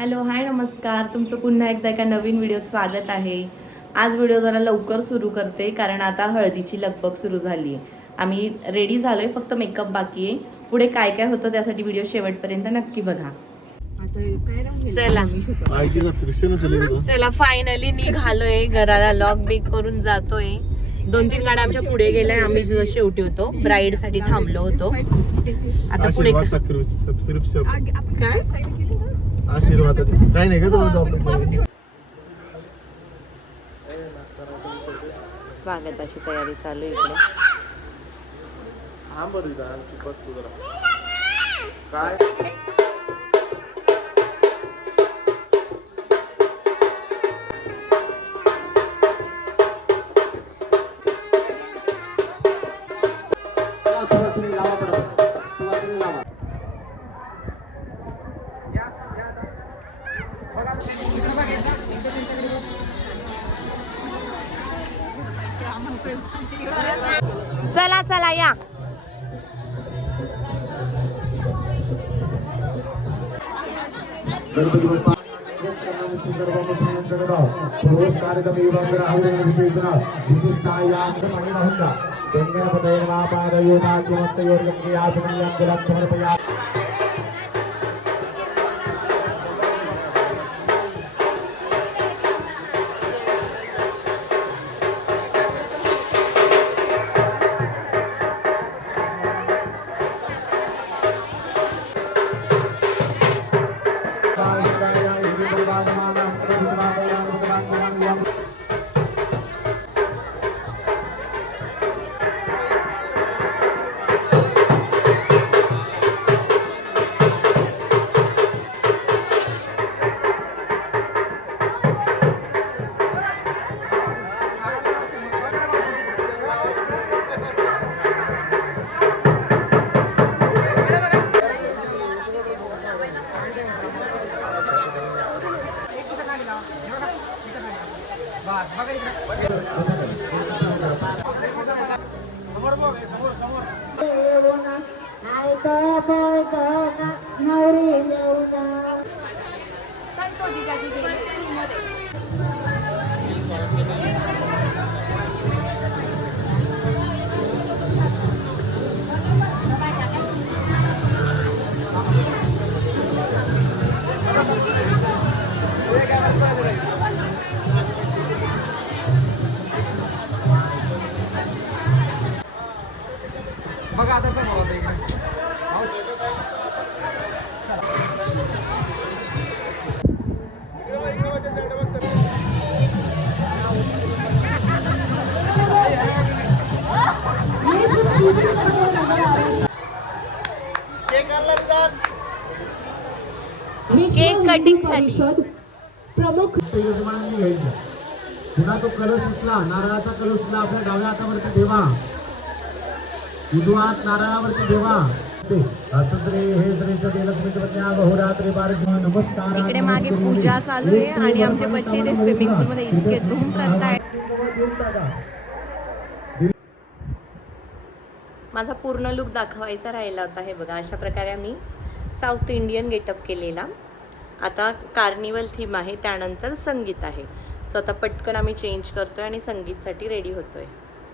Hello hi नमस्कार, तुमचं पुन्हा एकदा एका नवीन व्हिडिओत स्वागत आहे. आज व्हिडिओ जरा लवकर सुरू करते कारण आता हळदीची लगबग सुरू झाली आहे. आम्ही रेडी झालोय, फक्त मेकअप बाकी आहे. पुढे काय काय होतं त्यासाठी व्हिडिओ शेवटपर्यंत नक्की बघा. चला चला फायनली निघालोय, घराला लॉक बिक करून जातोय. 2-3 गाड्या आमच्या पुढे गेल्या, आम्ही शेवटी होतो ब्राईड साठी थांबलो होतो. आता पुढे काय आशीर्वाद काय नाही का स्वागताची तयारी चालू आहे इकडे. काय सुवासिनी लावा पडत सुवासिनी लावा. चला चला या. गणपती बाप्पा कार्यक्रम विशिष्टा या महिला समर्पया. बघा आता समोर केक कटिंग साठी प्रमुख यजमानांनी घ्यायचा. पुन्हा तो कलश उचला, नारळाचा कलश उचला, आपल्या डाव्या हातावरती ठेवा, उजवा हात नारळावरती ठेवा. इकडे मागे पूजा चालू आहे आणि आमचे बच्चे ते स्विमिंग पूल मध्ये इतके धूम करताय. माझा पूर्ण लुक दाखवायचा राहिला होता. हे बघा, अशा प्रकारे आम्ही साऊथ इंडियन गेटअप केलेला. आता कार्निवल थीम आहे, त्यानंतर संगीत आहे. सो आता पटकन आम्ही चेंज करतोय आणि संगीतसाठी रेडी होतोय.